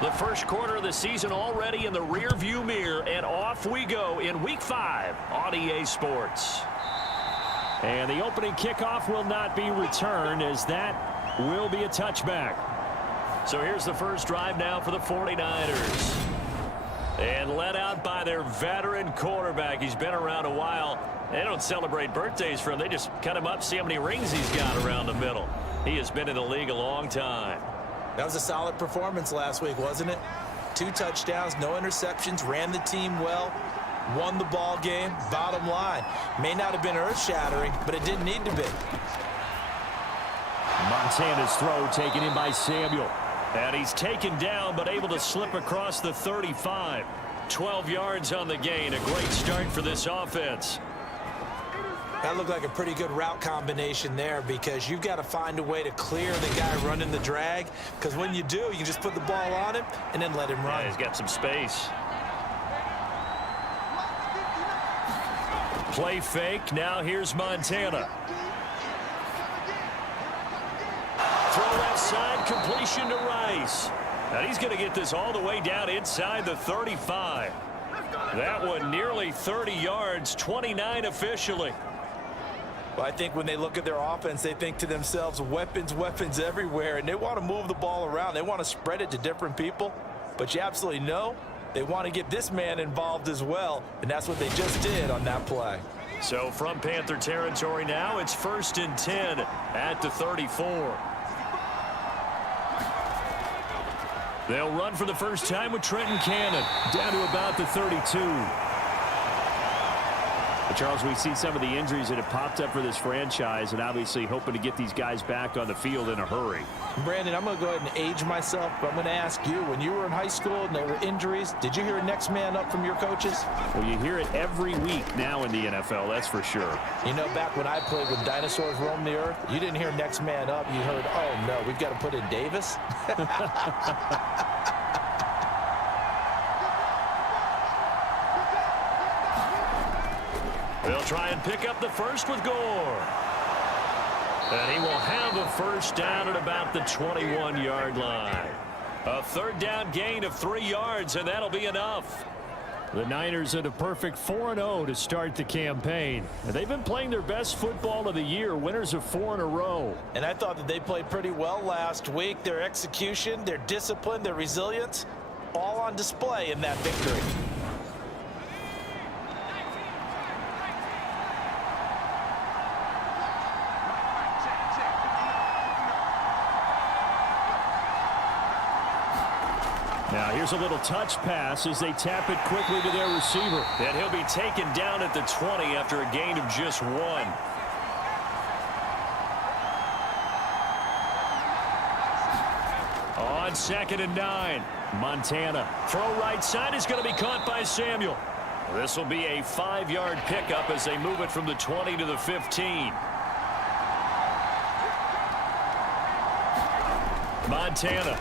The first quarter of the season already in the rearview mirror, and off we go in Week 5 on EA Sports. And the opening kickoff will not be returned, as that will be a touchback. So here's the first drive now for the 49ers. And led out by their veteran quarterback. He's been around a while. They don't celebrate birthdays for him. They just cut him up, see how many rings he's got around the middle. He has been in the league a long time. That was a solid performance last week, wasn't it? 2 touchdowns, no interceptions, ran the team well, won the ball game. Bottom line, may not have been earth-shattering, but it didn't need to be. Montana's throw taken in by Samuel. And he's taken down, but able to slip across the 35. 12 yards on the gain. A great start for this offense. That looked like a pretty good route combination there, because you've got to find a way to clear the guy running the drag, because when you do, you can just put the ball on him and then let him run. Yeah, he's got some space. Play fake. Now here's Montana. Throw left side, completion to Rice. And he's going to get this all the way down inside the 35. That one nearly 30 yards, 29 officially. Well, I think when they look at their offense, they think to themselves, weapons, weapons everywhere, and they want to move the ball around. They want to spread it to different people, but you absolutely know they want to get this man involved as well, and that's what they just did on that play. So from Panther territory now, it's 1st and 10 at the 34. They'll run for the first time with Trenton Cannon down to about the 32. But Charles, we see some of the injuries that have popped up for this franchise, and obviously hoping to get these guys back on the field in a hurry. Brandon, I'm going to go ahead and age myself, but I'm going to ask you, when you were in high school and there were injuries, did you hear next man up from your coaches? Well, you hear it every week now in the NFL, that's for sure. You know, back when I played when dinosaurs roamed the earth, you didn't hear next man up. You heard, oh, no, we've got to put in Davis. They'll try and pick up the first with Gore. And he will have a first down at about the 21-yard line. A 3rd down gain of 3 yards, and that'll be enough. The Niners at a perfect 4-0 to start the campaign. And they've been playing their best football of the year, winners of 4 in a row. And I thought that they played pretty well last week. Their execution, their discipline, their resilience, all on display in that victory. Now here's a little touch pass as they tap it quickly to their receiver. And he'll be taken down at the 20 after a gain of just 1. On 2nd and 9, Montana. Throw right side is going to be caught by Samuel. This will be a 5-yard pickup as they move it from the 20 to the 15. Montana.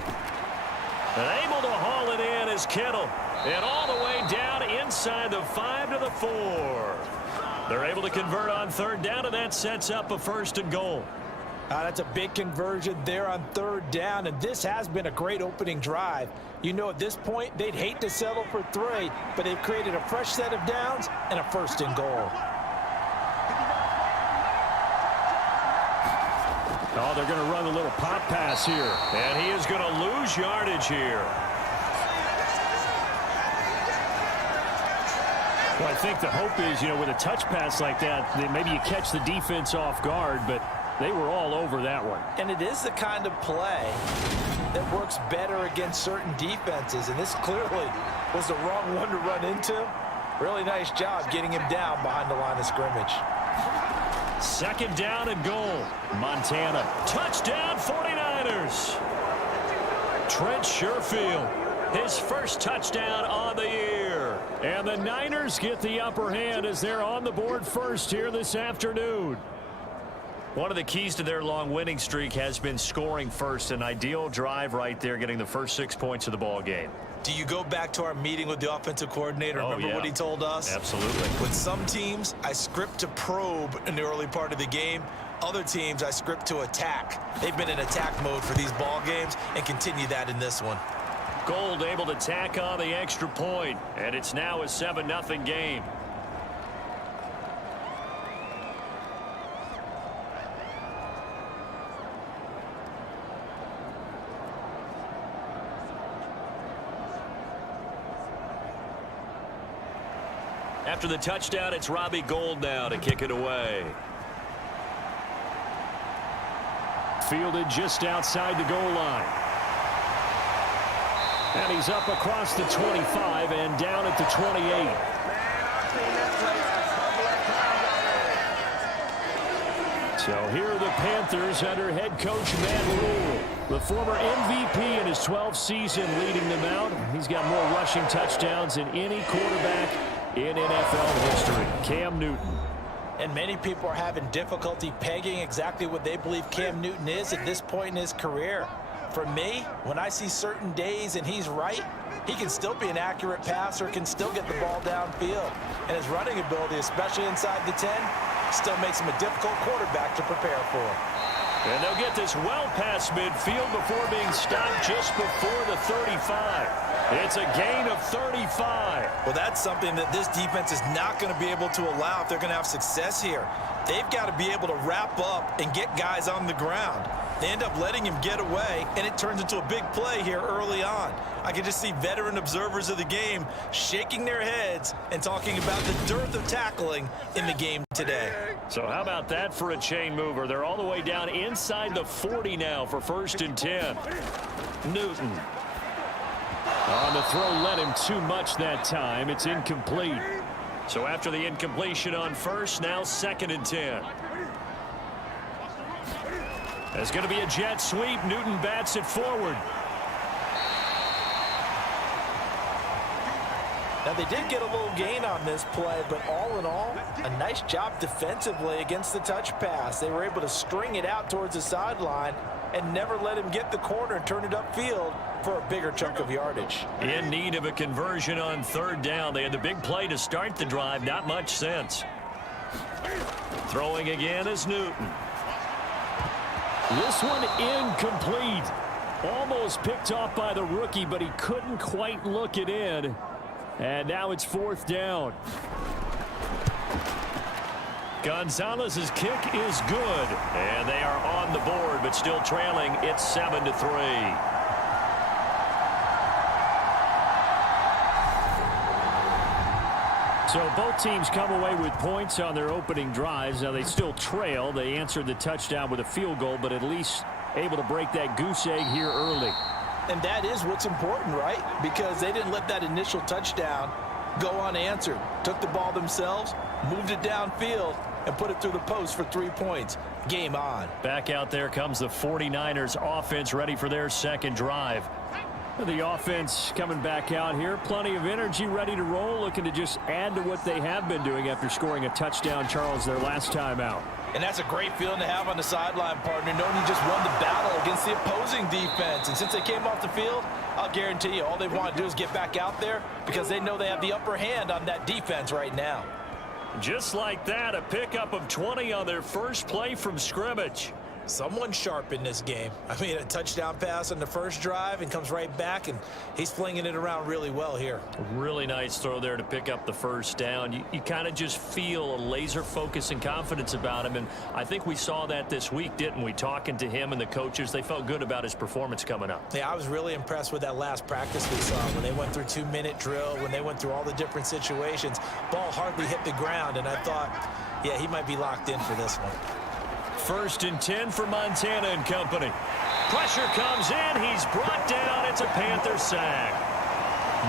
And able to haul it in as Kittle. And all the way down inside the 5 to the 4. They're able to convert on 3rd down, and that sets up a 1st and goal. That's a big conversion there on 3rd down, and this has been a great opening drive. You know, at this point, they'd hate to settle for 3, but they've created a fresh set of downs and a 1st and goal. Oh, they're going to run a little pop pass here. And he is going to lose yardage here. Well, I think the hope is, you know, with a touch pass like that, maybe you catch the defense off guard, but they were all over that one. And it is the kind of play that works better against certain defenses, and this clearly was the wrong one to run into. Really nice job getting him down behind the line of scrimmage. 2nd down and goal. Montana. Touchdown 49ers. Trent Sherfield. His first touchdown on the year. And the Niners get the upper hand as they're on the board first here this afternoon. One of the keys to their long winning streak has been scoring first. An ideal drive right there, getting the first 6 points of the ball game. Do you go back to our meeting with the offensive coordinator? Remember what he told us? Absolutely. With some teams, I script to probe in the early part of the game. Other teams, I script to attack. They've been in attack mode for these ball games and continue that in this one. Gold able to tack on the extra point, and it's now a 7-0 game. After the touchdown, it's Robbie Gould now to kick it away. Fielded just outside the goal line. And he's up across the 25 and down at the 28. So here are the Panthers under head coach Matt Rule. The former MVP in his 12th season leading them out. He's got more rushing touchdowns than any quarterback in NFL history. Cam Newton. And many people are having difficulty pegging exactly what they believe Cam Newton is at this point in his career. For me, when I see certain days and he's right, he can still be an accurate passer, can still get the ball downfield. And his running ability, especially inside the 10, still makes him a difficult quarterback to prepare for. And they'll get this well past midfield before being stopped just before the 35. It's a gain of 35. Well, that's something that this defense is not going to be able to allow if they're going to have success here. They've got to be able to wrap up and get guys on the ground. They end up letting him get away, and it turns into a big play here early on. I can just see veteran observers of the game shaking their heads and talking about the dearth of tackling in the game today. So how about that for a chain mover? They're all the way down inside the 40 now for 1st and 10. Newton. On the throw, led him too much that time. It's incomplete. So after the incompletion on first, now 2nd and 10. There's going to be a jet sweep. Newton bats it forward. Now, they did get a little gain on this play, but all in all, a nice job defensively against the touch pass. They were able to string it out towards the sideline and never let him get the corner and turn it upfield for a bigger chunk of yardage. In need of a conversion on 3rd down. They had the big play to start the drive. Not much sense. Throwing again is Newton. This one incomplete. Almost picked off by the rookie, but he couldn't quite look it in. And now it's 4th down. Gonzalez's kick is good. And they are on the board, but still trailing. It's 7-3. So both teams come away with points on their opening drives. Now they still trail. They answered the touchdown with a field goal, but at least able to break that goose egg here early. And that is what's important, right? Because they didn't let that initial touchdown go unanswered. Took the ball themselves, moved it downfield, and put it through the post for 3 points. Game on. Back out there comes the 49ers offense ready for their 2nd drive. The offense coming back out here. Plenty of energy, ready to roll, looking to just add to what they have been doing after scoring a touchdown, Charles, their last time out. And that's a great feeling to have on the sideline, partner, knowing you just won the battle against the opposing defense. And since they came off the field, I'll guarantee you all they want to do is get back out there because they know they have the upper hand on that defense right now. Just like that, a pickup of 20 on their first play from scrimmage. Someone sharp in this game. I mean, a touchdown pass on the first drive and comes right back, and he's flinging it around really well here. Really nice throw there to pick up the 1st down. You kind of just feel a laser focus and confidence about him, and I think we saw that this week, didn't we? Talking to him and the coaches, they felt good about his performance coming up. Yeah, I was really impressed with that last practice we saw when they went through 2-minute drill, when they went through all the different situations. Ball hardly hit the ground, and I thought, yeah, he might be locked in for this one. 1st and 10 for Montana and company. Pressure comes in. He's brought down. It's a Panther sack.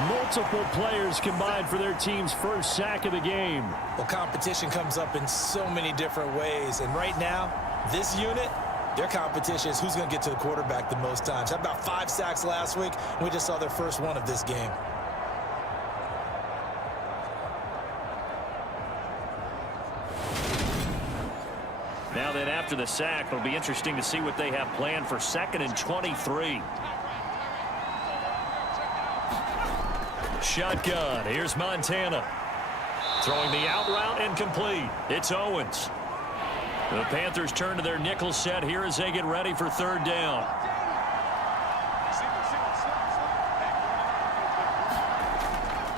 Multiple players combined for their team's first sack of the game. Well, competition comes up in so many different ways. And right now, this unit, their competition is who's going to get to the quarterback the most times. Had about 5 sacks last week. We just saw their first one of this game. Now then, after the sack, it'll be interesting to see what they have planned for 2nd and 23. Shotgun. Here's Montana. Throwing the out route incomplete. It's Owens. The Panthers turn to their nickel set here as they get ready for 3rd down.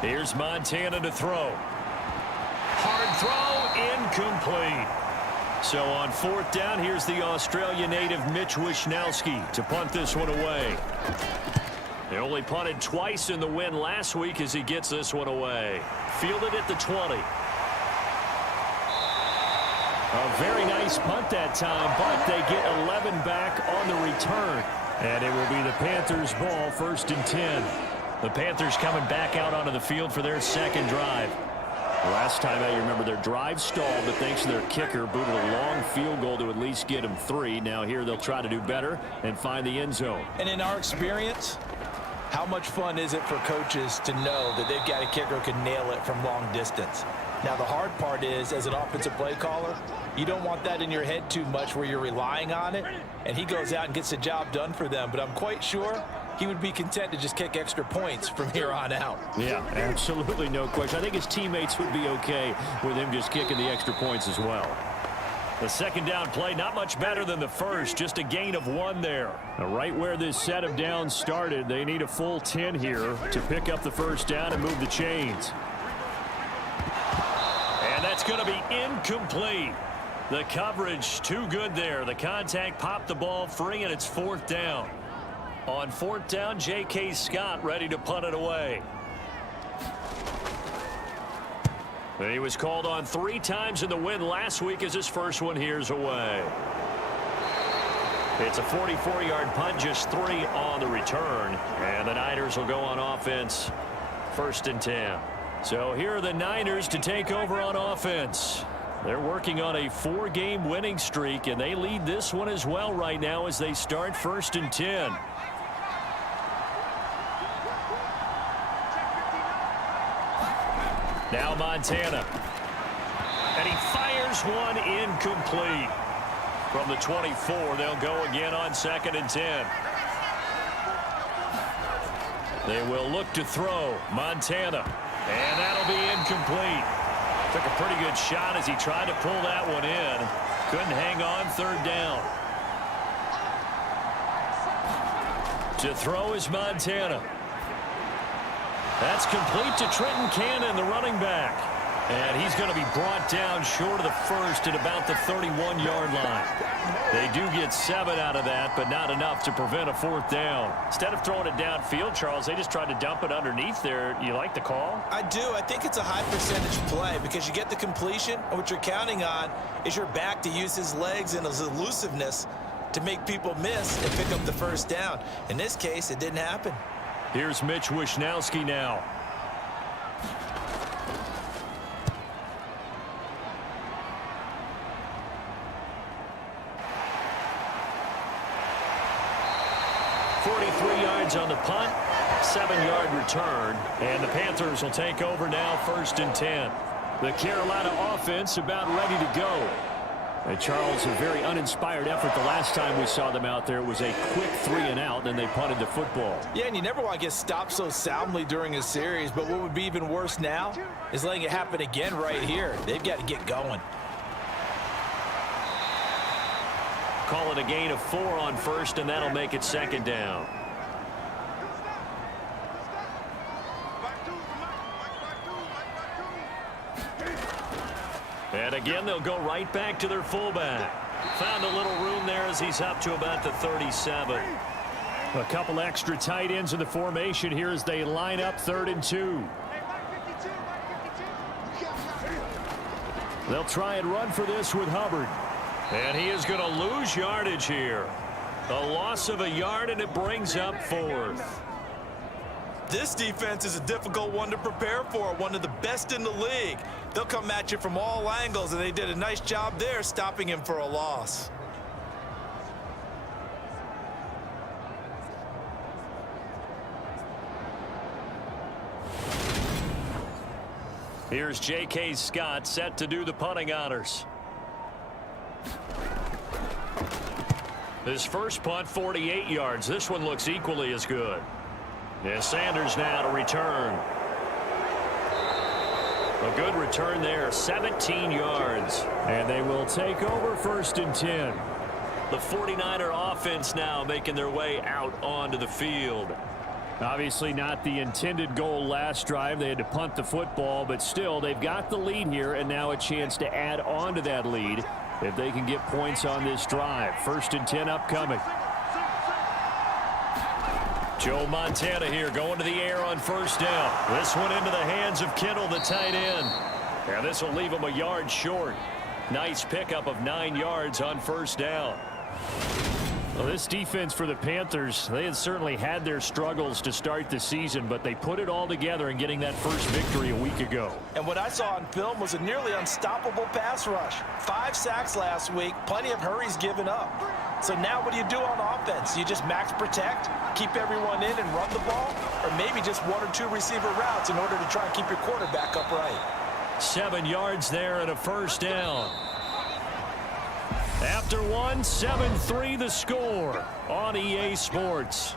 Here's Montana to throw. Hard throw, incomplete. So on 4th down, here's the Australia native Mitch Wishnowsky to punt this one away. They only punted twice in the win last week as he gets this one away. Fielded at the 20. A very nice punt that time, but they get 11 back on the return. And it will be the Panthers' ball, 1st and 10. The Panthers coming back out onto the field for their second drive. Last time out, you remember their drive stalled, but thanks to their kicker, booted a long field goal to at least get them 3. Now here they'll try to do better and find the end zone. And in our experience, how much fun is it for coaches to know that they've got a kicker who can nail it from long distance? Now, the hard part is, as an offensive play caller, you don't want that in your head too much where you're relying on it, and he goes out and gets the job done for them. But I'm quite sure he would be content to just kick extra points from here on out. Yeah, absolutely no question. I think his teammates would be okay with him just kicking the extra points as well. The second down play, not much better than the first, just a gain of 1 there. Now, right where this set of downs started, they need a full 10 here to pick up the first down and move the chains. And that's going to be incomplete. The coverage too good there. The contact popped the ball free, and it's 4th down. On 4th down, J.K. Scott ready to punt it away. He was called on 3 times in the win last week as his first one here's away. It's a 44-yard punt, just 3 on the return. And the Niners will go on offense, 1st and 10. So here are the Niners to take over on offense. They're working on a 4-game winning streak, and they lead this one as well right now as they start 1st and 10. Now Montana. And he fires one incomplete. From the 24, they'll go again on 2nd and 10. They will look to throw. Montana. And that'll be incomplete. Took a pretty good shot as he tried to pull that one in. Couldn't hang on, 3rd down. To throw is Montana. That's complete to Trenton Cannon, the running back. And he's going to be brought down short of the first at about the 31-yard line. They do get 7 out of that, but not enough to prevent a 4th down. Instead of throwing it downfield, Charles, they just tried to dump it underneath there. You like the call? I do. I think it's a high percentage play because you get the completion, and what you're counting on is your back to use his legs and his elusiveness to make people miss and pick up the 1st down. In this case, it didn't happen. Here's Mitch Wishnowsky now. On the punt, 7-yard return, and the Panthers will take over now 1st and 10. The Carolina offense about ready to go. And Charles, a very uninspired effort the last time we saw them out there. It was a quick 3 and out, then they punted the football. Yeah, and you never want to get stopped so soundly during a series, but what would be even worse now is letting it happen again right here. They've got to get going. Call it a gain of 4 on 1st, and that'll make it 2nd down. And again, they'll go right back to their fullback. Found a little room there as he's up to about the 37. A couple extra tight ends in the formation here as they line up 3rd and 2. They'll try and run for this with Hubbard. And he is going to lose yardage here. A loss of a yard, and it brings up 4th. This defense is a difficult one to prepare for, one of the best in the league. They'll come at you from all angles, and they did a nice job there stopping him for a loss. Here's J.K. Scott set to do the punting honors. His first punt, 48 yards. This one looks equally as good. And Sanders now to return. A good return there, 17 yards. And they will take over 1st and 10. The 49er offense now making their way out onto the field. Obviously not the intended goal last drive. They had to punt the football, but still they've got the lead here and now a chance to add on to that lead if they can get points on this drive. 1st and 10 upcoming. Joe Montana here going to the air on 1st down. This one into the hands of Kittle, the tight end. And this will leave him a yard short. Nice pickup of 9 yards on 1st down. Well, this defense for the Panthers, they had certainly had their struggles to start the season, but they put it all together in getting that first victory a week ago. And what I saw on film was a nearly unstoppable pass rush. 5 sacks last week, plenty of hurries given up. So now what do you do on offense? You just max protect, keep everyone in and run the ball, or maybe just 1 or 2 receiver routes in order to try and keep your quarterback upright. 7 yards there and a 1st down. After 1, 7-3 the score on EA Sports.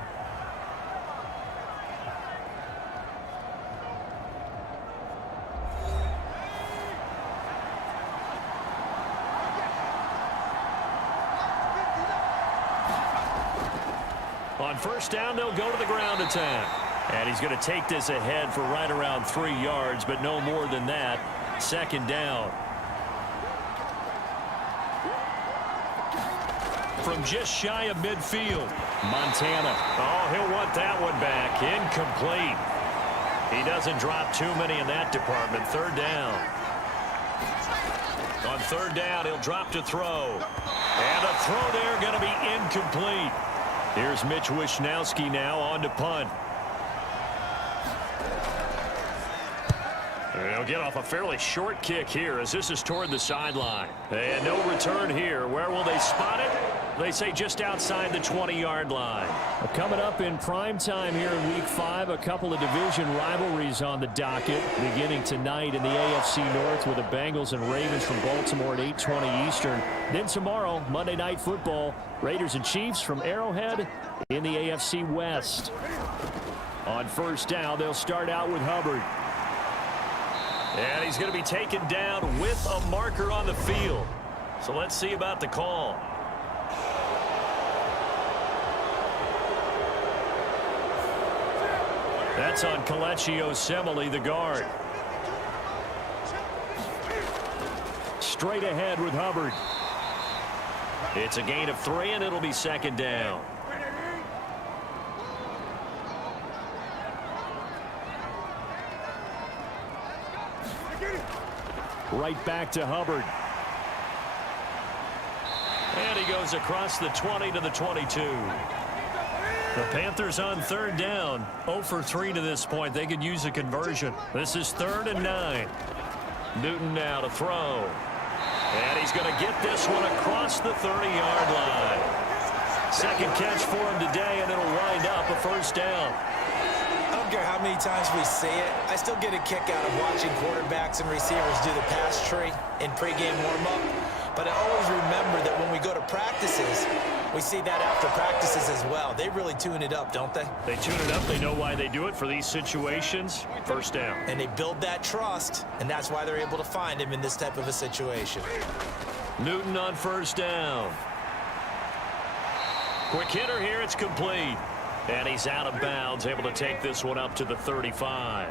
On 1st down, they'll go to the ground attack. And he's going to take this ahead for right around 3 yards, but no more than that. 2nd down. From just shy of midfield. Montana. Oh, he'll want that one back. Incomplete. He doesn't drop too many in that department. 3rd down. On 3rd down, he'll drop to throw. And a throw there going to be incomplete. Here's Mitch Wishnowski now on to punt. They'll get off a fairly short kick here as this is toward the sideline. And no return here. Where will they spot it? They say just outside the 20-yard line. Coming up in prime time here in Week 5, a couple of division rivalries on the docket beginning tonight in the AFC North with the Bengals and Ravens from Baltimore at 8:20 Eastern. Then tomorrow, Monday Night Football, Raiders and Chiefs from Arrowhead in the AFC West. On 1st down, they'll start out with Hubbard. And he's going to be taken down with a marker on the field. So let's see about the call. That's on Kelechi Osemele, the guard. Straight ahead with Hubbard. It's a gain of 3, and it'll be 2nd down. Right back to Hubbard. And he goes across the 20 to the 22. The Panthers on 3rd down. 0 for 3 to this point. They could use a conversion. This is 3rd and 9. Newton now to throw. And he's going to get this one across the 30-yard line. 2nd catch for him today, and it'll wind up a 1st down. I don't care how many times we see it. I still get a kick out of watching quarterbacks and receivers do the pass tree in pregame warm-up. But I always remember that when we go to practices, we see that after practices as well. They really tune it up, don't they? They tune it up. They know why they do it for these situations. 1st down. And they build that trust, and that's why they're able to find him in this type of a situation. Newton on 1st down. Quick hitter here. It's complete. And he's out of bounds, able to take this one up to the 35.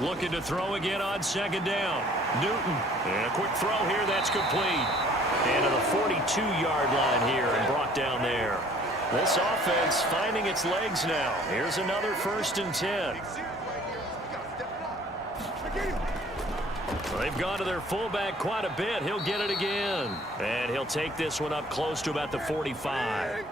Looking to throw again on 2nd down. Newton. And a quick throw here. That's complete. And to the 42-yard line here and brought down there. This offense finding its legs now. Here's another 1st and 10. They've gone to their fullback quite a bit. He'll get it again. And he'll take this one up close to about the 45.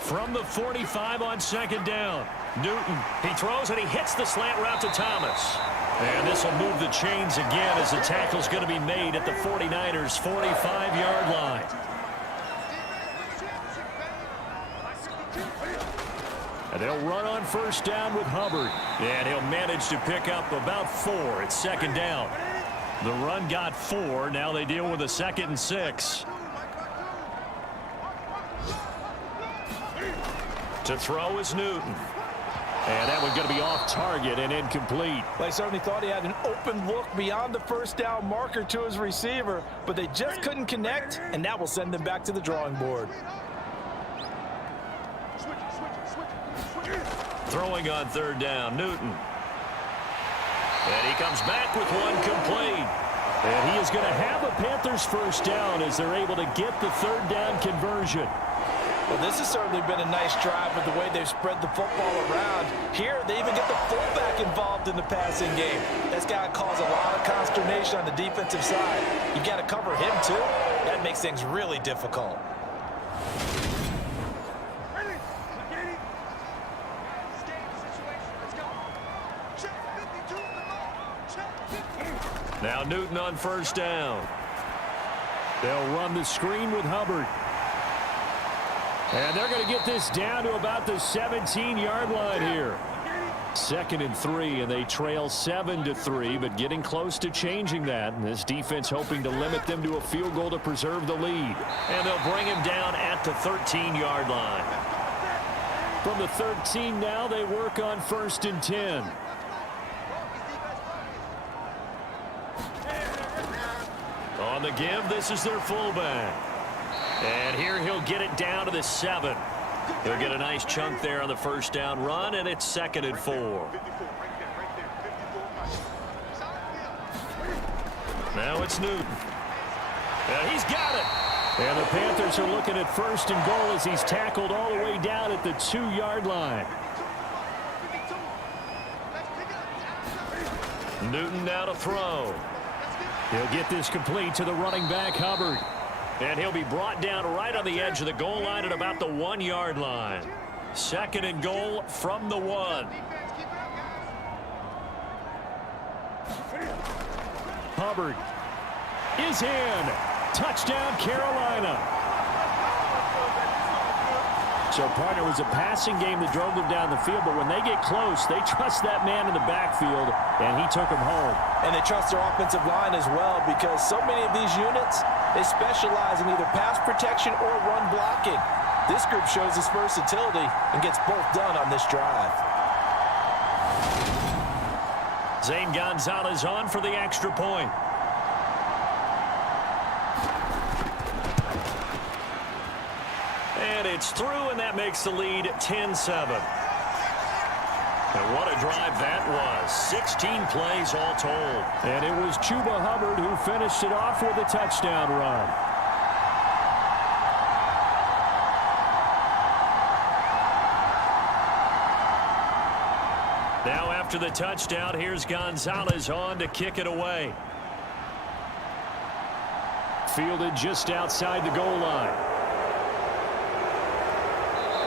From the 45 on 2nd down. Newton. He throws and he hits the slant route to Thomas. And this will move the chains again as the tackle's going to be made at the 49ers' 45-yard line. And they'll run on 1st down with Hubbard. And he'll manage to pick up about 4. It's 2nd down. The run got 4. Now they deal with a 2nd and 6. To throw is Newton. And that one's going to be off target and incomplete. They certainly thought he had an open look beyond the first down marker to his receiver, but they just couldn't connect, and that will send them back to the drawing board. Throwing on third down, Newton. And he comes back with one complete. And he is going to have a Panthers first down as they're able to get the third down conversion. Well, this has certainly been a nice drive with the way they've spread the football around. Here, they even get the fullback involved in the passing game. That's got to cause a lot of consternation on the defensive side. You've got to cover him, too. That makes things really difficult. Now Newton on first down. They'll run the screen with Hubbard. And they're going to get this down to about the 17-yard line here. 2nd and 3, and they trail 7-3, but getting close to changing that. And this defense hoping to limit them to a field goal to preserve the lead. And they'll bring him down at the 13-yard line. From the 13 now, they work on 1st and 10. On the give, this is their fullback. And here he'll get it down to the 7. He'll get a nice chunk there on the first down run, and it's 2nd and 4. Now it's Newton. And he's got it. And the Panthers are looking at 1st and goal as he's tackled all the way down at the 2-yard line. Newton now to throw. He'll get this complete to the running back, Hubbard. And he'll be brought down right on the edge of the goal line at about the 1-yard line. 2nd and goal from the 1. Hubbard is in. Touchdown, Carolina. So, partner, was a passing game that drove them down the field, but when they get close, they trust that man in the backfield, and he took them home. And they trust their offensive line as well, because so many of these units, they specialize in either pass protection or run blocking. This group shows its versatility and gets both done on this drive. Zane Gonzalez on for the extra point. And it's through, and that makes the lead 10-7. And what a drive that was. 16 plays all told. And it was Chuba Hubbard who finished it off with a touchdown run. Now after the touchdown, here's Gonzalez on to kick it away. Fielded just outside the goal line.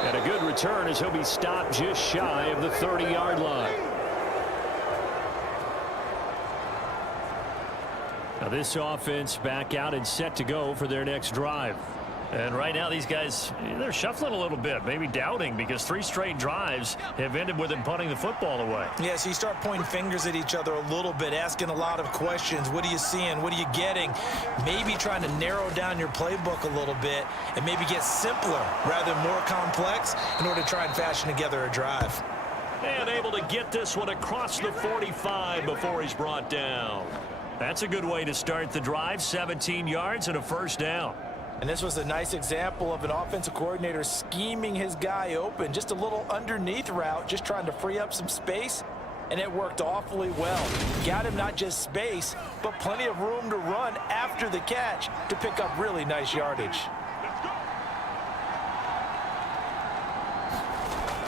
And a good return as he'll be stopped just shy of the 30-yard line. Now this offense back out and set to go for their next drive. And right now these guys, they're shuffling a little bit, maybe doubting, because 3 straight drives have ended with them punting the football away. Yeah, so you start pointing fingers at each other a little bit, asking a lot of questions. What are you seeing? What are you getting? Maybe trying to narrow down your playbook a little bit and maybe get simpler rather than more complex in order to try and fashion together a drive. And able to get this one across the 45 before he's brought down. That's a good way to start the drive, 17 yards and a first down. And this was a nice example of an offensive coordinator scheming his guy open. Just a little underneath route, just trying to free up some space, and it worked awfully well. Got him not just space, but plenty of room to run after the catch to pick up really nice yardage.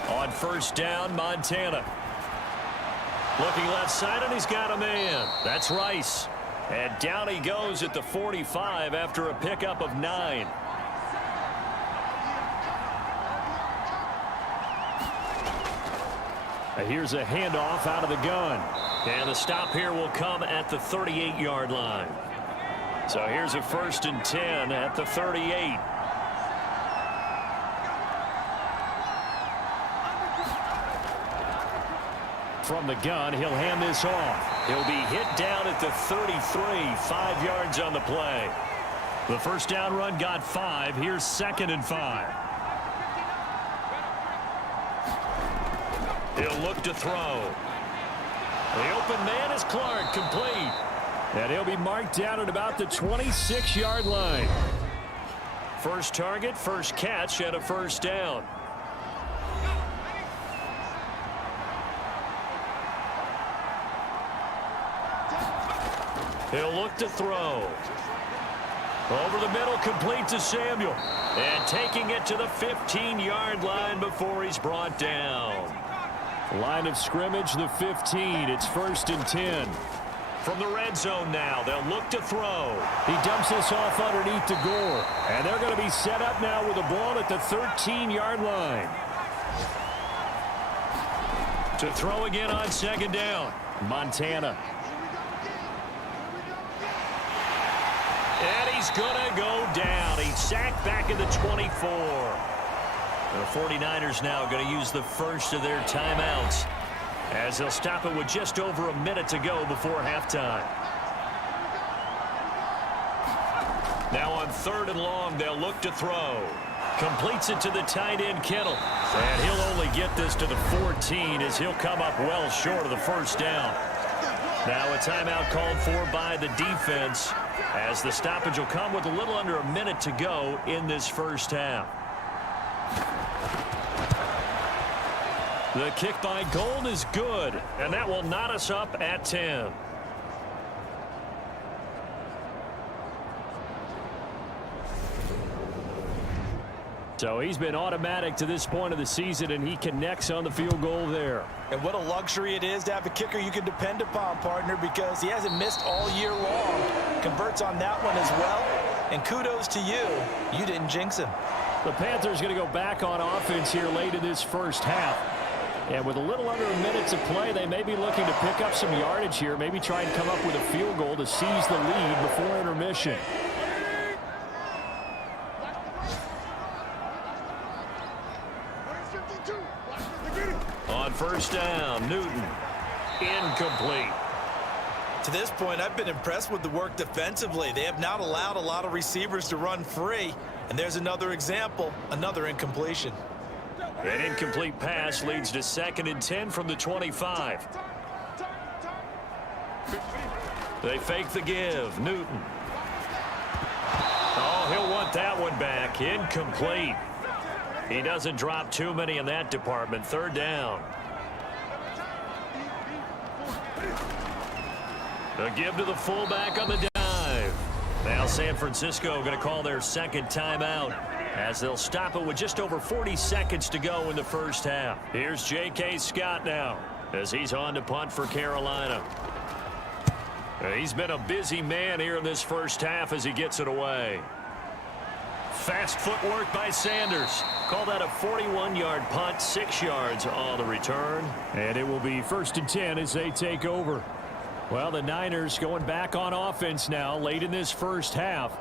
On first down, Montana. Looking left side, and he's got a man. That's Rice. And down he goes at the 45 after a pickup of 9. Here's a handoff out of the gun. And the stop here will come at the 38-yard line. So here's a 1st and 10 at the 38. From the gun, he'll hand this off. He'll be hit down at the 33, 5 yards on the play. The first down run got 5. Here's 2nd and 5. He'll look to throw. The open man is Clark, complete. And he'll be marked down at about the 26-yard line. First target, first catch, and a first down. He'll look to throw. Over the middle, complete to Samuel. And taking it to the 15-yard line before he's brought down. Line of scrimmage, the 15. It's 1st and 10. From the red zone now, they'll look to throw. He dumps this off underneath to Gore. And they're going to be set up now with the ball at the 13-yard line. To throw again on second down. Montana. And he's going to go down. He's sacked back in the 24. The 49ers now going to use the first of their timeouts, as they'll stop it with just over a minute to go before halftime. Now on 3rd and long, they'll look to throw. Completes it to the tight end, Kittle. And he'll only get this to the 14 as he'll come up well short of the first down. Now a timeout called for by the defense, as the stoppage will come with a little under a minute to go in this first half. The kick by Gold is good, and that will knot us up at 10. So he's been automatic to this point of the season, and he connects on the field goal there. And what a luxury it is to have a kicker you can depend upon, partner, because he hasn't missed all year long. Converts on that one as well. And kudos to you. You didn't jinx him. The Panthers going to go back on offense here late in this first half. And with a little under a minute to play, they may be looking to pick up some yardage here, maybe try and come up with a field goal to seize the lead before intermission. On first down, Newton. Incomplete. To this point, I've been impressed with the work defensively. They have not allowed a lot of receivers to run free. And there's another example, another incompletion. An incomplete pass leads to 2nd and 10 from the 25. They fake the give. Newton. Oh, he'll want that one back. Incomplete. He doesn't drop too many in that department. 3rd down. A give to the fullback on the dive. Now San Francisco going to call their 2nd timeout, as they'll stop it with just over 40 seconds to go in the first half. Here's J.K. Scott now, as he's on to punt for Carolina. He's been a busy man here in this first half as he gets it away. Fast footwork by Sanders. Call that a 41-yard punt, 6 yards on the return. And it will be 1st and 10 as they take over. Well, the Niners going back on offense now late in this first half.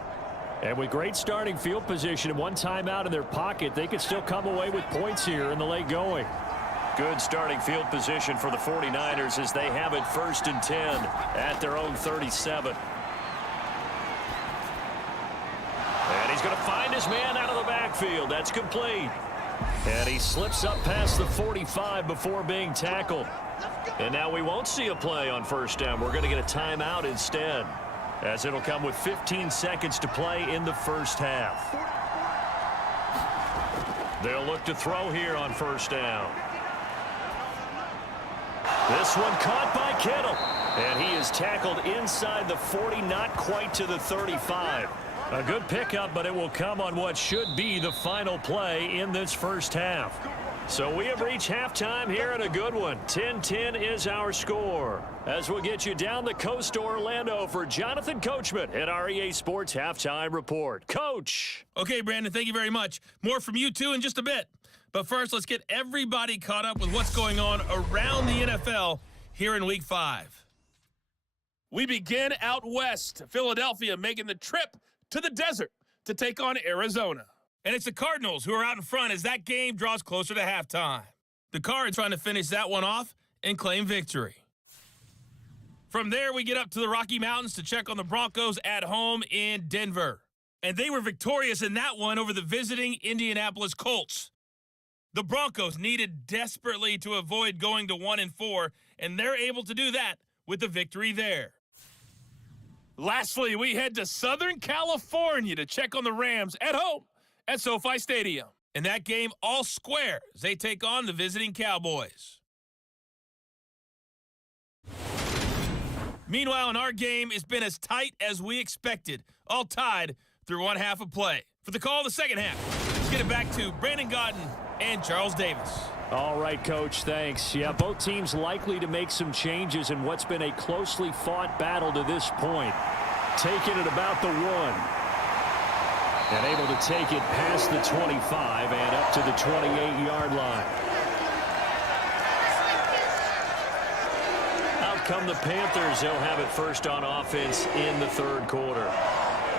And with great starting field position and one timeout in their pocket, they could still come away with points here in the late going. Good starting field position for the 49ers as they have it 1st and 10 at their own 37. And he's going to find his man out of the backfield. That's complete. And he slips up past the 45 before being tackled. And now we won't see a play on first down. We're going to get a timeout instead, as it'll come with 15 seconds to play in the first half. They'll look to throw here on first down. This one caught by Kittle. And he is tackled inside the 40, not quite to the 35. A good pickup, but it will come on what should be the final play in this first half. So we have reached halftime here in a good one. 10-10 is our score, as we'll get you down the coast to Orlando for Jonathan Coachman at our EA Sports Halftime Report. Coach. Okay, Brandon, thank you very much. More from you, too, in just a bit. But first, let's get everybody caught up with what's going on around the NFL here in Week 5. We begin out west. Philadelphia making the trip to the desert to take on Arizona. And it's the Cardinals who are out in front as that game draws closer to halftime. The Cards trying to finish that one off and claim victory. From there, we get up to the Rocky Mountains to check on the Broncos at home in Denver. And they were victorious in that one over the visiting Indianapolis Colts. The Broncos needed desperately to avoid going to 1-4, and they're able to do that with the victory there. Lastly, we head to Southern California to check on the Rams at home at SoFi Stadium. In that game, all square as they take on the visiting Cowboys. Meanwhile, in our game, it's been as tight as we expected, all tied through one half of play. For the call of the second half, let's get it back to Brandon Gaudin and Charles Davis. All right, Coach, thanks. Yeah, both teams likely to make some changes in what's been a closely fought battle to this point. Taking it about the 1. And able to take it past the 25 and up to the 28-yard line. Out come the Panthers. They'll have it first on offense in the third quarter.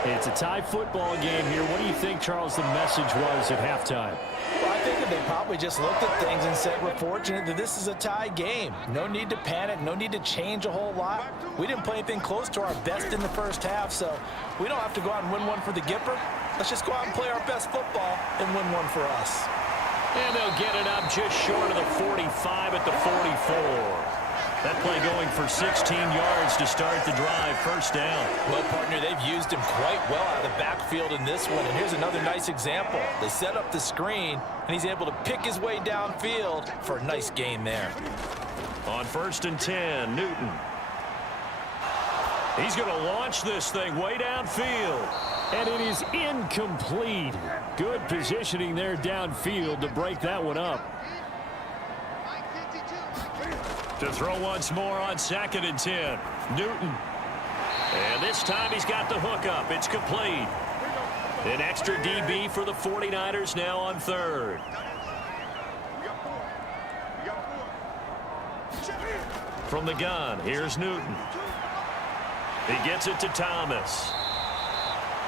It's a tie football game here. What do you think, Charles, the message was at halftime? Well, I think that they probably just looked at things and said, we're fortunate that this is a tie game. No need to panic, no need to change a whole lot. We didn't play anything close to our best in the first half, so we don't have to go out and win one for the Gipper. Let's just go out and play our best football and win one for us. And they'll get it up just short of the 45 at the 44. That play going for 16 yards to start the drive, first down. Well, partner, they've used him quite well out of the backfield in this one. And here's another nice example. They set up the screen, and he's able to pick his way downfield for a nice gain there. On 1st and 10, Newton. He's going to launch this thing way downfield. And it is incomplete. Good positioning there downfield to break that one up. To throw once more on 2nd and 10. Newton. And this time he's got the hook up. It's complete. An extra DB for the 49ers now on 3rd. From the gun, here's Newton. He gets it to Thomas.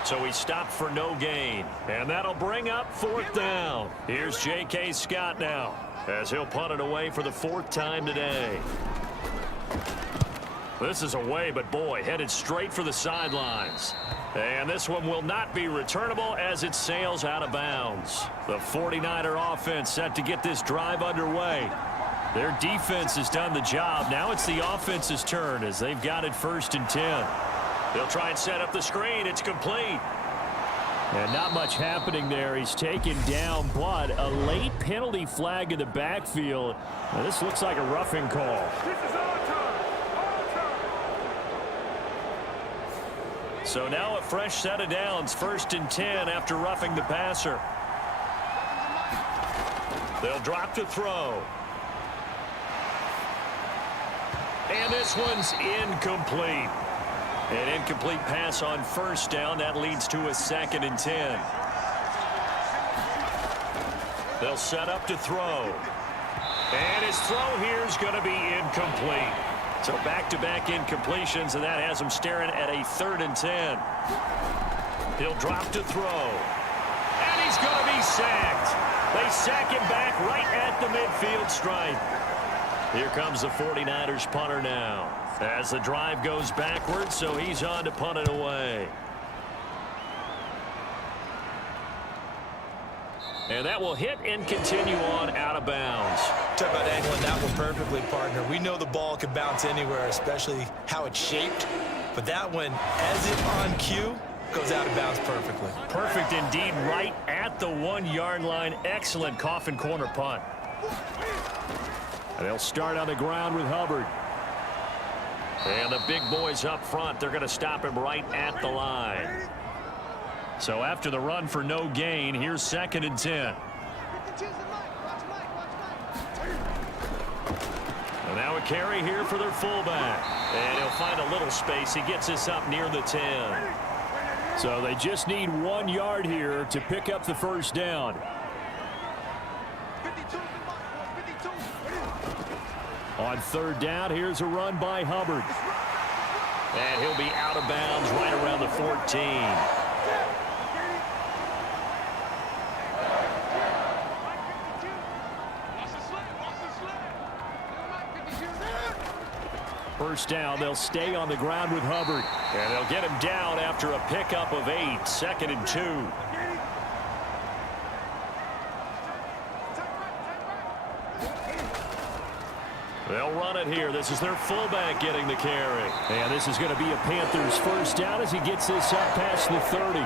So he stopped for no gain. And that'll bring up 4th down. Here's J.K. Scott now, as he'll punt it away for the 4th time today. This is away, but boy, headed straight for the sidelines. And this one will not be returnable as it sails out of bounds. The 49er offense set to get this drive underway. Their defense has done the job. Now it's the offense's turn as they've got it 1st and 10. They'll try and set up the screen. It's complete. And not much happening there. He's taken down, but a late penalty flag in the backfield. Now, this looks like a roughing call. So now a fresh set of downs, 1st and 10 after roughing the passer. They'll drop to throw. And this one's incomplete. An incomplete pass on 1st down. That leads to a 2nd and 10. They'll set up to throw. And his throw here is going to be incomplete. So back-to-back incompletions, and that has him staring at a 3rd and 10. He'll drop to throw. And he's going to be sacked. They sack him back right at the midfield stripe. Here comes the 49ers punter now, as the drive goes backwards, so he's on to punt it away. And that will hit and continue on out of bounds. Talk about angling that one perfectly, partner. We know the ball can bounce anywhere, especially how it's shaped. But that one, as if on cue, goes out of bounds perfectly. Perfect indeed, right at the 1-yard line. Excellent coffin corner punt. And they'll start on the ground with Hubbard. And the big boys up front, they're going to stop him right at the line. So after the run for no gain, here's 2nd and 10. And now a carry here for their fullback. And he'll find a little space. He gets this up near the 10. So they just need 1 yard here to pick up the 1st down. On 3rd down, here's a run by Hubbard. And he'll be out of bounds right around the 14. First down, they'll stay on the ground with Hubbard. And they'll get him down after a pickup of 8, 2nd and 2. They'll run it here. This is their fullback getting the carry. And this is going to be a Panthers first down as he gets this up past the 30.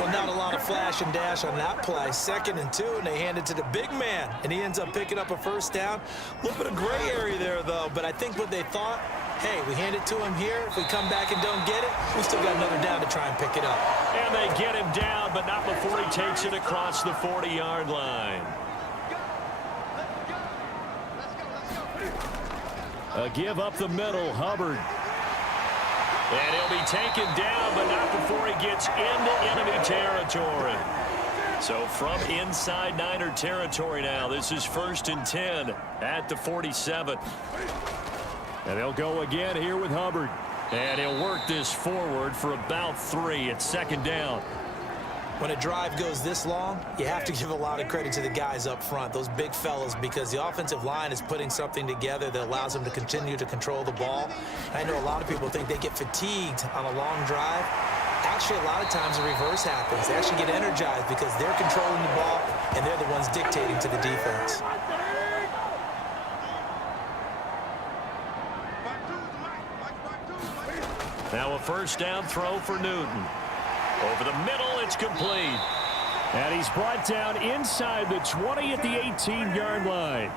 Well, not a lot of flash and dash on that play. 2nd and 2, and they hand it to the big man, and he ends up picking up a first down. A little bit of gray area there, though, but I think what they thought, hey, we hand it to him here. If we come back and don't get it, we still got another down to try and pick it up. And they get him down, but not before he takes it across the 40-yard line. A give up the middle, Hubbard. And he'll be taken down, but not before he gets into enemy territory. So from inside Niner territory now, this is 1st and 10 at the 47. And they'll go again here with Hubbard. And he'll work this forward for about 3 at 2nd down. When a drive goes this long, you have to give a lot of credit to the guys up front, those big fellas, because the offensive line is putting something together that allows them to continue to control the ball. And I know a lot of people think they get fatigued on a long drive. Actually, a lot of times the reverse happens. They actually get energized because they're controlling the ball, and they're the ones dictating to the defense. Now a first down throw for Newton. Over the middle, it's complete. And he's brought down inside the 20 at the 18-yard line.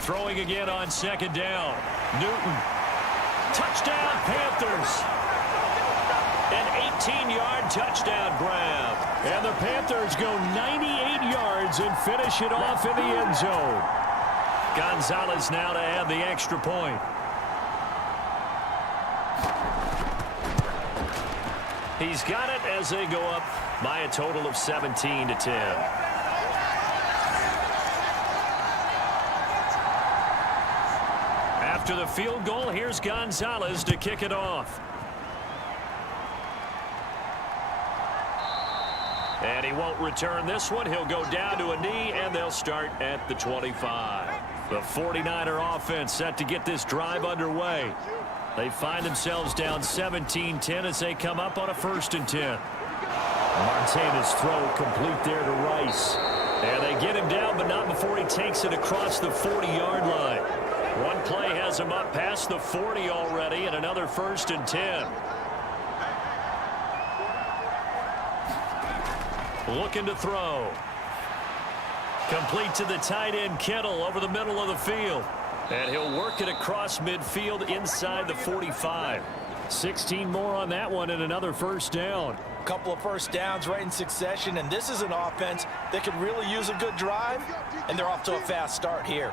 Throwing again on 2nd down. Newton. Touchdown, Panthers. An 18-yard touchdown grab. And the Panthers go 98 yards and finish it off in the end zone. Gonzalez now to add the extra point. He's got it as they go up by a total of 17 to 10. After the field goal, here's Gonzalez to kick it off. And he won't return this one. He'll go down to a knee, and they'll start at the 25. The 49er offense set to get this drive underway. They find themselves down 17-10 as they come up on a 1st and 10. Montana's throw complete there to Rice. And they get him down, but not before he takes it across the 40-yard line. One play has him up past the 40 already, and another 1st and 10. Looking to throw. Complete to the tight end, Kittle, over the middle of the field. And he'll work it across midfield inside the 45. 16 more on that one and another first down. A couple of first downs right in succession, and this is an offense that could really use a good drive, and they're off to a fast start here.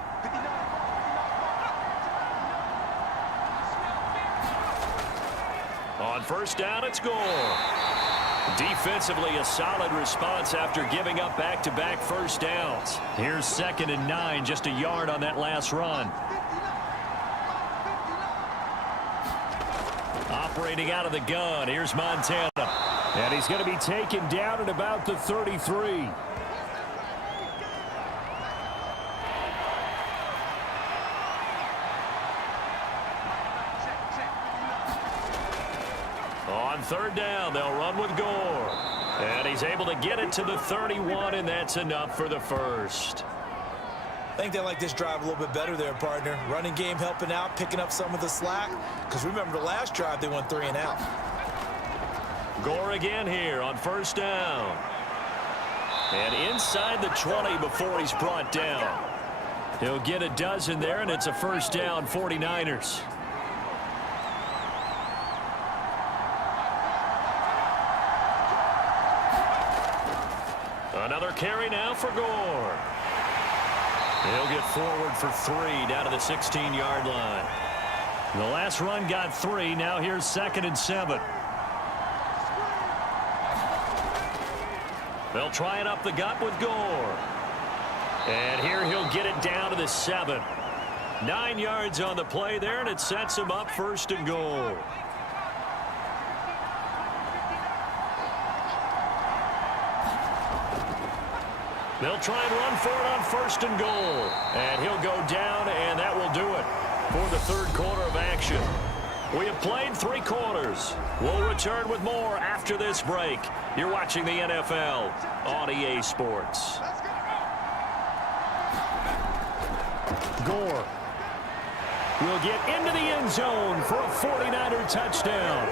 On first down, it's Gore. Defensively, a solid response after giving up back-to-back first downs. Here's 2nd and 9, just a yard on that last run. Operating out of the gun, here's Montana. And he's going to be taken down at about the 33. On 3rd down, they'll run with Gore. And he's able to get it to the 31, and that's enough for the first. I think they like this drive a little bit better there, partner. Running game helping out, picking up some of the slack. Because remember the last drive, they went 3 and out. Gore again here on 1st down. And inside the 20 before he's brought down. He'll get a dozen there, and it's a first down, 49ers. Another carry now for Gore. He'll get forward for 3 down to the 16-yard line. The last run got 3. Now here's 2nd and 7. They'll try it up the gut with Gore. And here he'll get it down to the 7. 9 yards on the play there, and it sets him up 1st and goal. They'll try and run for it on 1st and goal. And he'll go down, and that will do it for the 3rd quarter of action. We have played 3 quarters. We'll return with more after this break. You're watching the NFL on EA Sports. Gore will get into the end zone for a 49er touchdown.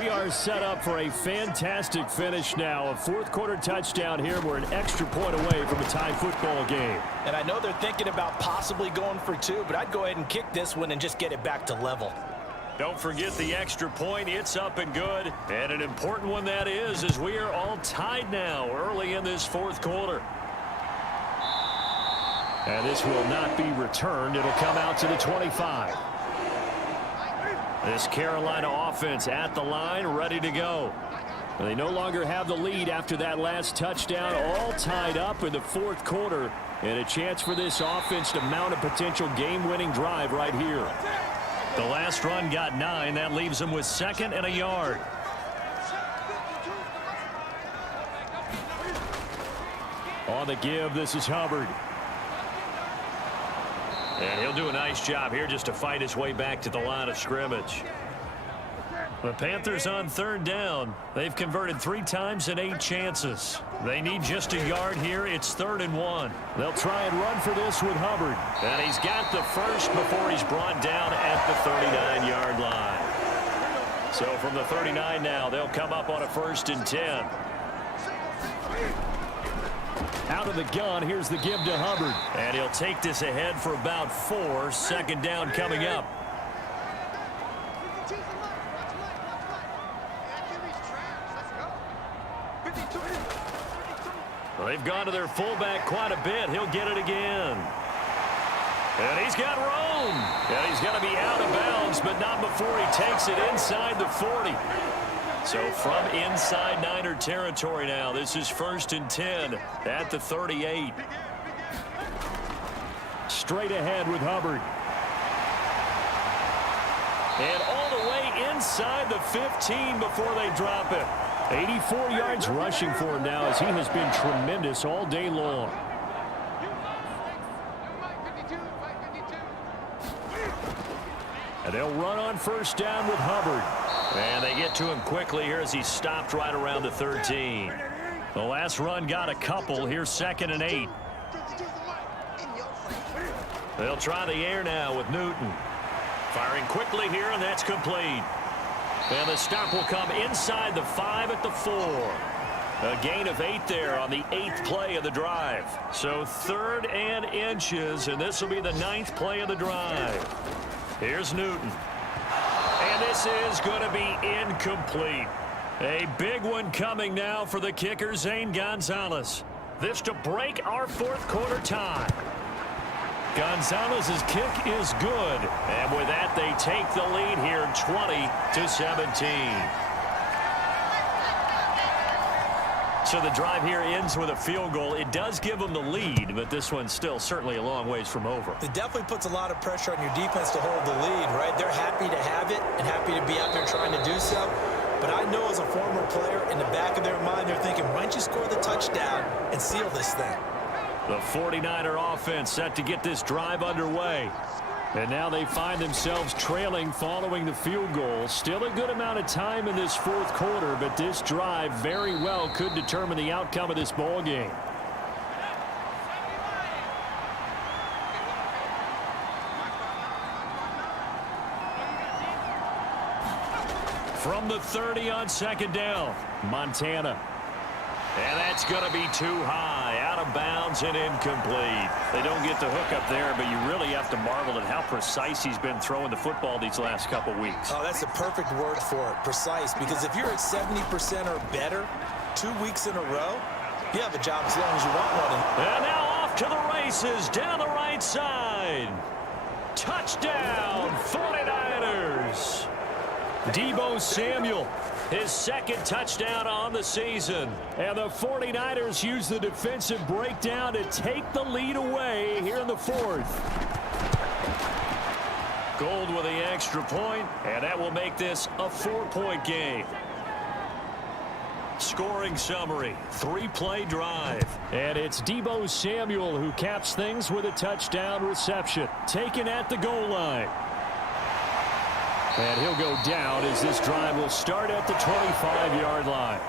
We are set up for a fantastic finish now. A fourth-quarter touchdown here. We're an extra point away from a tie football game. And I know they're thinking about possibly going for 2, but I'd go ahead and kick this one and just get it back to level. Don't forget the extra point. It's up and good. And an important one that is, as we are all tied now early in this fourth quarter. And this will not be returned. It'll come out to the 25. This Carolina offense at the line, ready to go. They no longer have the lead after that last touchdown, all tied up in the fourth quarter, and a chance for this offense to mount a potential game-winning drive right here. The last run got 9. That leaves them with 2nd and a yard. On the give, this is Hubbard. And he'll do a nice job here just to fight his way back to the line of scrimmage. The Panthers on 3rd down. They've converted 3 times in 8 chances. They need just a yard here. It's 3rd and 1. They'll try and run for this with Hubbard. And he's got the first before he's brought down at the 39-yard line. So from the 39 now, they'll come up on a 1st and 10. Out of the gun, here's the give to Hubbard. And he'll take this ahead for about 4. 2nd down coming up. Well, they've gone to their fullback quite a bit. He'll get it again. And he's got room. And he's going to be out of bounds, but not before he takes it inside the 40. So from inside Niner territory now, this is 1st and 10 at the 38. Straight ahead with Hubbard. And all the way inside the 15 before they drop it. 84 yards rushing for him now, as he has been tremendous all day long. And they'll run on 1st down with Hubbard. And they get to him quickly here as he stopped right around the 13. The last run got a couple. Here's 2nd and 8. They'll try the air now with Newton. Firing quickly here, and that's complete. And the stop will come inside the 5 at the 4. A gain of 8 there on the 8th play of the drive. So 3rd and inches, and this will be the 9th play of the drive. Here's Newton. And this is going to be incomplete. A big one coming now for the kicker, Zane Gonzalez. This to break our fourth quarter tie. Gonzalez's kick is good. And with that, they take the lead here 20-17. So the drive here ends with a field goal. It does give them the lead, but this one's still certainly a long ways from over. It definitely puts a lot of pressure on your defense to hold the lead, right? They're happy to have it and happy to be out there trying to do so. But I know as a former player, in the back of their mind, they're thinking, why don't you score the touchdown and seal this thing? The 49er offense set to get this drive underway. And now they find themselves trailing following the field goal. Still a good amount of time in this fourth quarter, but this drive very well could determine the outcome of this ball game. From the 30 on 2nd down, Montana. And that's going to be too high, out of bounds and incomplete. They don't get the hook up there, but you really have to marvel at how precise he's been throwing the football these last couple weeks. Oh, that's the perfect word for it, precise, because if you're at 70% or better 2 weeks in a row, you have a job as long as you want one. And now off to the races down the right side. Touchdown, 49ers. Deebo Samuel, his 2nd touchdown on the season. And the 49ers use the defensive breakdown to take the lead away here in the fourth. Gold with the extra point, and that will make this a 4-point game. Scoring summary, 3-play drive. And it's Deebo Samuel who caps things with a touchdown reception. Taken at the goal line. And he'll go down as this drive will start at the 25-yard line.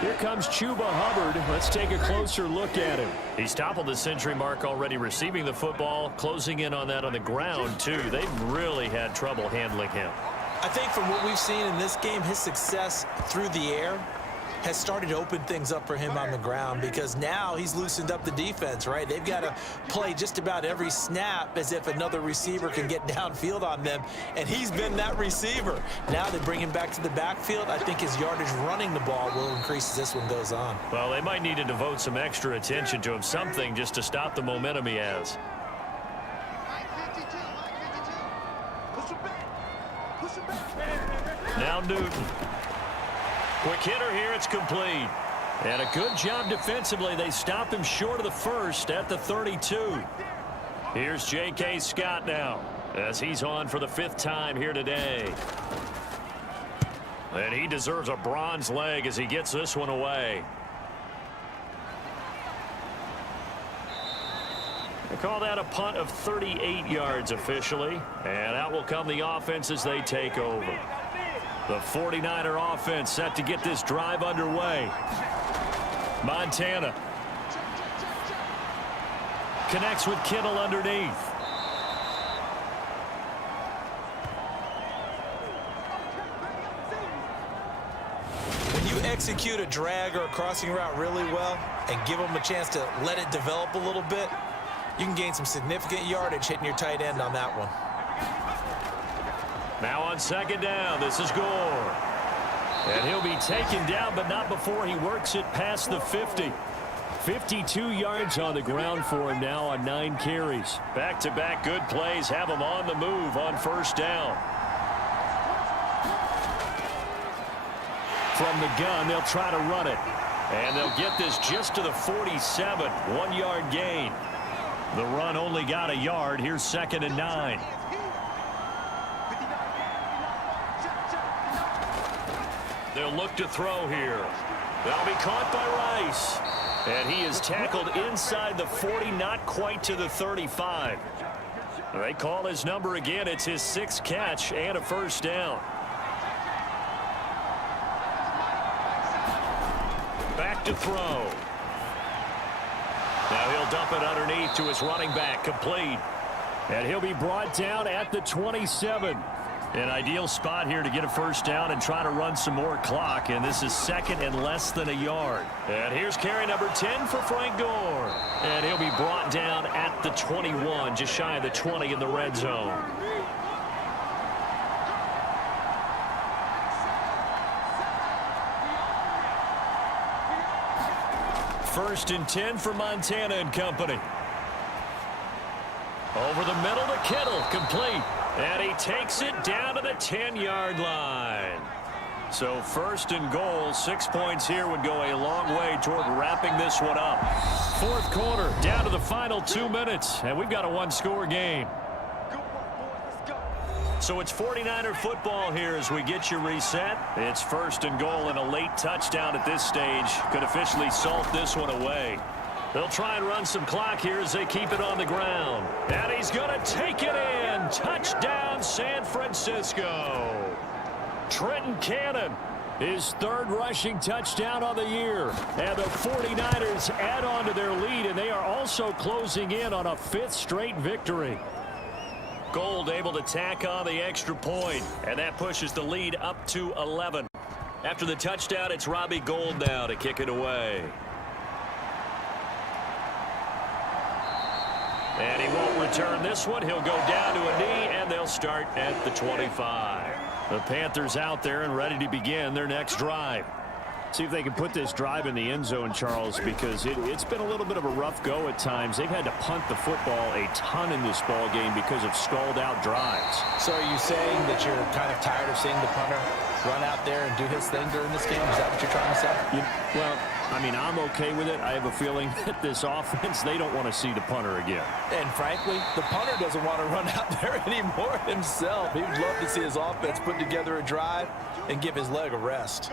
Here comes Chuba Hubbard. Let's take a closer look at him. He's toppled the century mark already receiving the football, closing in on that on the ground, too. They've really had trouble handling him. I think from what we've seen in this game, his success through the air has started to open things up for him on the ground because now he's loosened up the defense, right? They've got to play just about every snap as if another receiver can get downfield on them, and he's been that receiver. Now they bring him back to the backfield. I think his yardage running the ball will increase as this one goes on. Well, they might need to devote some extra attention to him, something just to stop the momentum he has. Now Newton. Quick hitter here, it's complete. And a good job defensively. They stop him short of the first at the 32. Here's J.K. Scott now as he's on for the 5th time here today. And he deserves a bronze leg as he gets this one away. They call that a punt of 38 yards officially. And out will come the offense as they take over. The 49er offense set to get this drive underway. Montana connects with Kittle underneath. When you execute a drag or a crossing route really well and give them a chance to let it develop a little bit, you can gain some significant yardage hitting your tight end on that one. Now on 2nd down, this is Gore. And he'll be taken down, but not before he works it past the 50. 52 yards on the ground for him now on 9 carries. Back-to-back good plays have him on the move on 1st down. From the gun, they'll try to run it. And they'll get this just to the 47. 1-yard gain. The run only got a yard. Here's 2nd and 9. They'll look to throw here. That'll be caught by Rice. And he is tackled inside the 40, not quite to the 35. They call his number again. It's his 6th catch and a 1st down. Back to throw. Now he'll dump it underneath to his running back, complete. And he'll be brought down at the 27. An ideal spot here to get a 1st down and try to run some more clock. And this is 2nd and less than a yard. And here's carry number 10 for Frank Gore. And he'll be brought down at the 21, just shy of the 20 in the red zone. First and 10 for Montana and company. Over the middle to Kittle, complete. And he takes it down to the 10-yard line. So 1st and goal, 6 points here would go a long way toward wrapping this one up. 4th quarter, down to the final 2 minutes, and we've got a 1-score game. So it's 49er football here as we get you reset. It's 1st and goal, and a late touchdown at this stage could officially salt this one away. They'll try and run some clock here as they keep it on the ground. And he's going to take it in. Touchdown, San Francisco. Trenton Cannon, his 3rd rushing touchdown on the year. And the 49ers add on to their lead, and they are also closing in on a 5th straight victory. Gold able to tack on the extra point, and that pushes the lead up to 11. After the touchdown, it's Robbie Gould now to kick it away. And he won't return this one. He'll go down to a knee, and they'll start at the 25. The Panthers out there and ready to begin their next drive. See if they can put this drive in the end zone, Charles, because it's been a little bit of a rough go at times. They've had to punt the football a ton in this ball game because of stalled-out drives. So are you saying that you're kind of tired of seeing the punter run out there and do his thing during this game? Is that what you're trying to say? Well, I mean, I'm okay with it. I have a feeling that this offense, they don't want to see the punter again. And frankly, the punter doesn't want to run out there anymore himself. He'd love to see his offense put together a drive and give his leg a rest.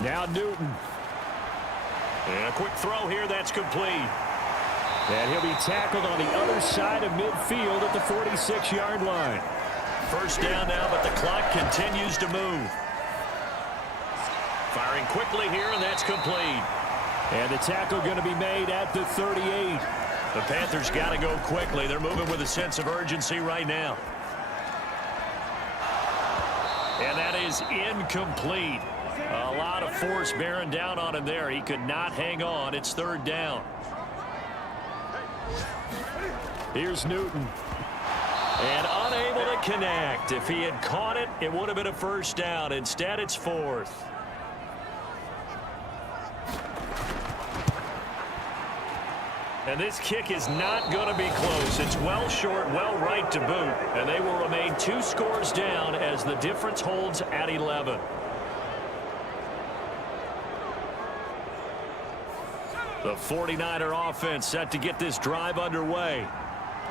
Now Newton. And a quick throw here, that's complete. And he'll be tackled on the other side of midfield at the 46-yard line. First down now, but the clock continues to move. Firing quickly here, and that's complete. And the tackle going to be made at the 38. The Panthers got to go quickly. They're moving with a sense of urgency right now. And that is incomplete. A lot of force bearing down on him there. He could not hang on. It's third down. Here's Newton. And unable to connect. If he had caught it, it would have been a first down. Instead, it's fourth. And this kick is not going to be close. It's well short, well right to boot. And they will remain 2 scores down as the difference holds at 11. The 49er offense set to get this drive underway.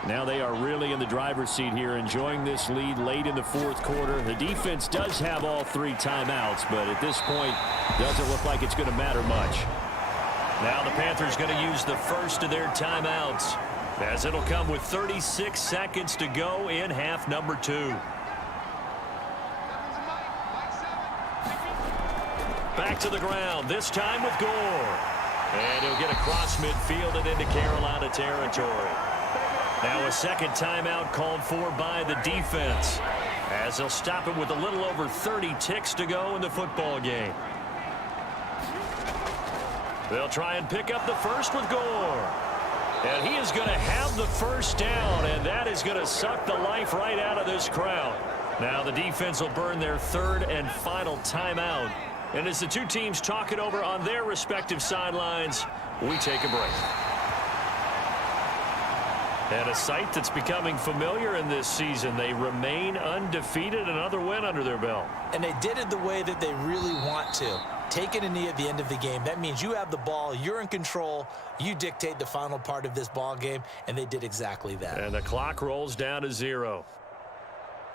Now they are really in the driver's seat here, enjoying this lead late in the fourth quarter. The defense does have all 3 timeouts, but at this point, doesn't look like it's going to matter much. Now the Panthers going to use the first of their timeouts, as it'll come with 36 seconds to go in half number 2. Back to the ground, this time with Gore. And he'll get across midfield and into Carolina territory. Now a second timeout called for by the defense, as they'll stop it with a little over 30 ticks to go in the football game. They'll try and pick up the first with Gore. And he is going to have the first down, and that is going to suck the life right out of this crowd. Now the defense will burn their third and final timeout. And as the two teams talk it over on their respective sidelines, we take a break. And a sight that's becoming familiar in this season. They remain undefeated, another win under their belt. And they did it the way that they really want to. Taking a knee at the end of the game. That means you have the ball, you're in control, you dictate the final part of this ball game, and they did exactly that. And the clock rolls down to 0.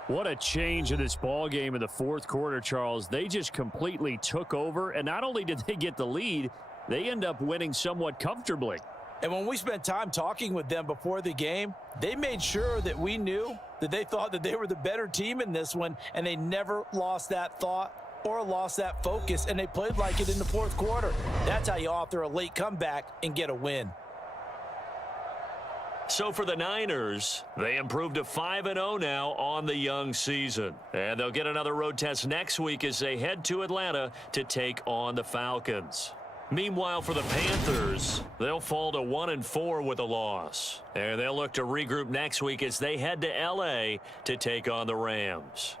What a change in this ball game in the fourth quarter, Charles. They just completely took over, and not only did they get the lead, they end up winning somewhat comfortably. And when we spent time talking with them before the game, they made sure that we knew that they thought that they were the better team in this one, and they never lost that thought or lost that focus, and they played like it in the fourth quarter. That's how you author a late comeback and get a win. So for the Niners, they improved to 5-0 now on the young season. And they'll get another road test next week as they head to Atlanta to take on the Falcons. Meanwhile, for the Panthers, they'll fall to 1-4 with a loss. And they'll look to regroup next week as they head to L.A. to take on the Rams.